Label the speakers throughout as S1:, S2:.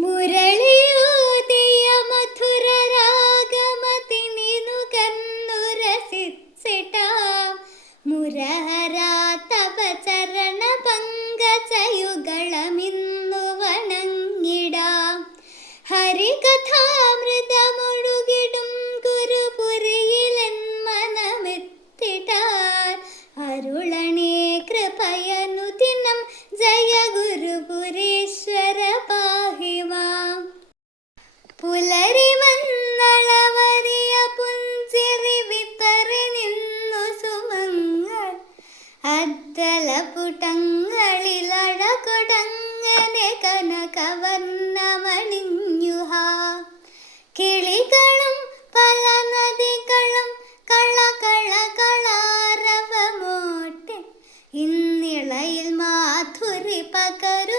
S1: മുരളിയോദിയ മധുര രാഗമതിനിനു മുരഹരാ തപ ചരണ പങ്കജയുകളമിന്നു വണങ്ങിടാം. ഹരികഥാമൃതമൊഴുകിടും കനകവർണമണിഞ്ഞുഹാ കിളികളും പല നദികളും കള കള കളാരവമോട്ടെ. ഇന്നിളയിൽ മാധുരി പകരുമീ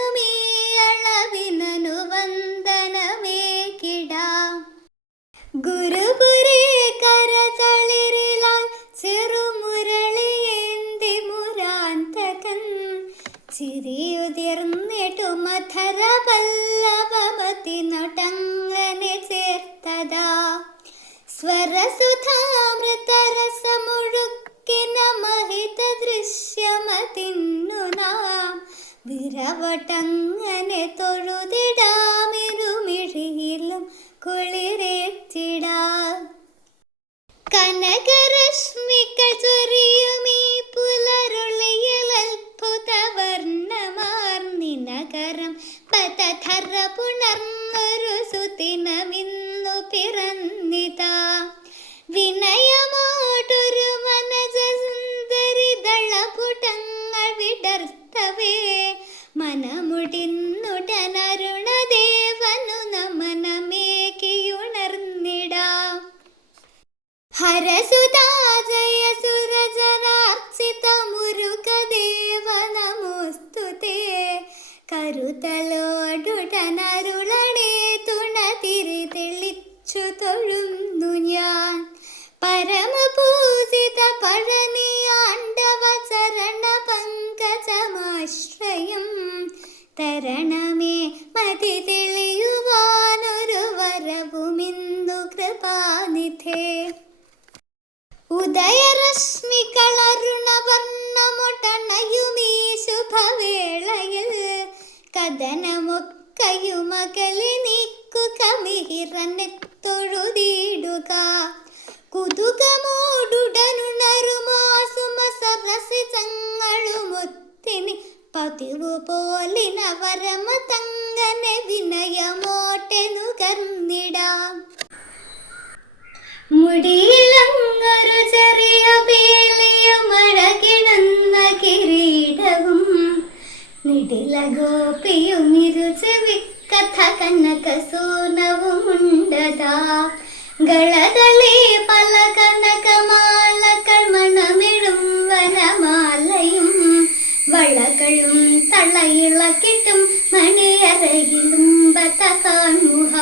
S1: ചിരിയുതിർന്നിട്ടു മധര പല്ലവമതി നടങ്ങനെ ചേർത്തതാ. സ്വരസുധാമൃതരസമൊഴുക്കിന മഹിത ദൃശ്യമതിന്നു നാം വിരവട്ടങ്ങനെ തൊഴുതിടാമിരുമിഴിയിലും കുളിരേറ്റിടാം. കനകരശ്മികൾ ചൊരിയുമീ പിറന്നിതാ. വിനയമോടൊരു മനജസുന്ദരി ദളപുടങ്ങൾ വിടർത്തവേ. മനമുടിന്നുടനരുണദേവനു നമനമേകിയുണർന്നിടാം. ഹരസുതാജയ സുരജനാർച്ചിത മുരുകദേവ തിരി തെളിച്ചു തൊഴുന്നു ഞാൻ. പരമപൂജിത പഴനിയാണ്ടവ ചരണ പങ്കജമാശ്രയം. തരണമേ മതി തെളിയുവാനൊരു വരവുമിന്നു കൃപാനിധേ. ഉദയരശ്മികളരുണവർണമുടണയുമീശുഭവേളയിൽ ശുഭവേളയിൽ. കഥനമൊക്കയുമകലി നീക്കുക തൊഴുതിടുക. കുതുകമോടുടനുണരുമാസുമസരസിജങ്ങളുമൊത്തിനി പതിവു പോലിന വരമ തങ്ങനെ വിനയമോട്ടെ നുകർന്നിടാം മുടിയിലങ്ങൊരു ചെറിയ പീലിയും മഴകിണന്ന കിരീടവും നിടില ഗോപിയും ഇരു ചെവിക്കഥ കനക സൂനവും ഉണ്ടതാ കളകളെ പല കനകമാലകൾ മണമിടും വനമാലയും വളകളും തളയിളക്കിട്ടും മണിയറയിലും ബത കാണുക